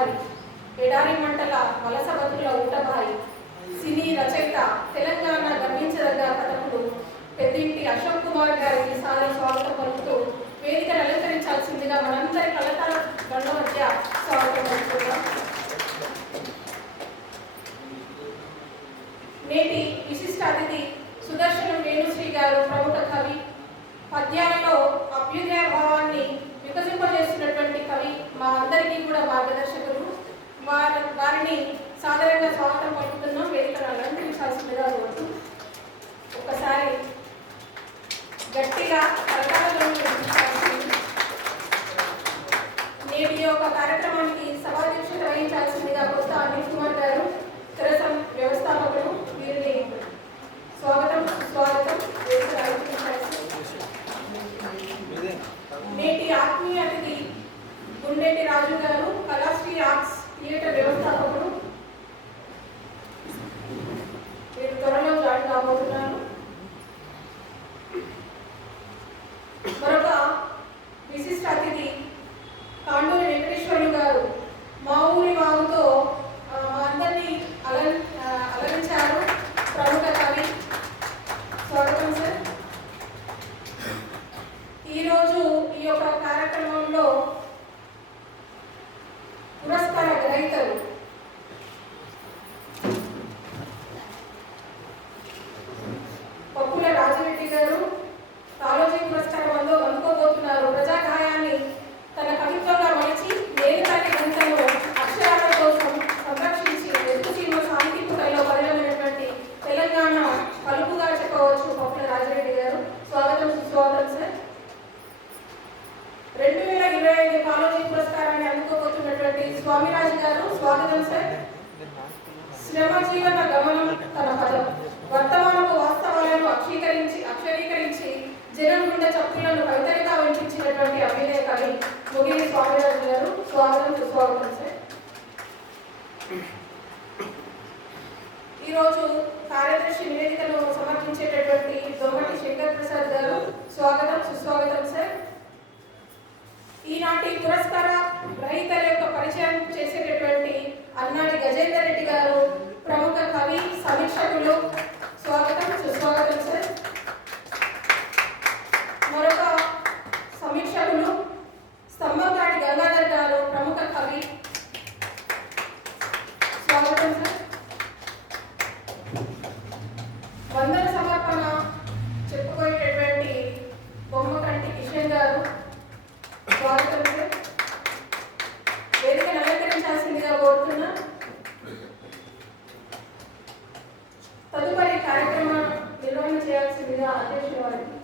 బారి ఎడారి మంటల వలస బతుకుల ఊటబాయి సినీ రచయిత తెలంగాణ గమనించదగ్గ కథకుడు పెద్దింటి అశోక్ కుమార్ గారి ఈసారి స్వాగతం పలుకుతూ వేదికను అలంకరించాల్సిందిగా మనందరి కళాకార గండ మధ్య స్వాగతం పలుకుతున్నాం. నేటి విశిష్ట అతిథి సుదర్శనం వేణుశ్రీ గారు ప్రముఖ కవి. పద్యాలలో అభ్యుదయ వారి వారిని సాధారణ స్వాగతం పలుకుతున్నాం. Fíjate, రెండు వేల ఇరవై ఐదు కాలోజీ పురస్కారాన్ని అందుకోబోతున్నటువంటి స్వామిరాజు గారు స్వాగతం సార్. శ్రమ జీవన గమనం తన పదం. వర్తమానపు వాస్తవాలను అక్షీకరించి అక్షరీకరించి జనం గుండె చప్పులను వైతరిగా వెంటించినటువంటి అభినయ కవి ముగిరి స్వామిరాజు గారు స్వాగతం సుస్వాగతం సార్. ఈరోజు కార్యదర్శి నివేదికను సమర్పించేటటువంటి దొంగటి శంకర్ ప్రసాద్ గారు స్వాగతం సుస్వాగతం సార్. ఈనాటి పురస్కార రహితల యొక్క పరిచయం చేసేటటువంటి అన్నాడి గజేందర్ రెడ్డి గారు ప్రముఖ కవి సమీక్షకులు. స్వాగతం సుస్వాగతం సార్. మరొక సమీక్షకులు స్తంభంగాటి గంగాధర్ గారు ప్రముఖ కవి. స్వాగతం సార్. వందల తదుపరి కార్యక్రమం నిర్వహణ చేయాల్సిందిగా అధ్యక్షుల వారికి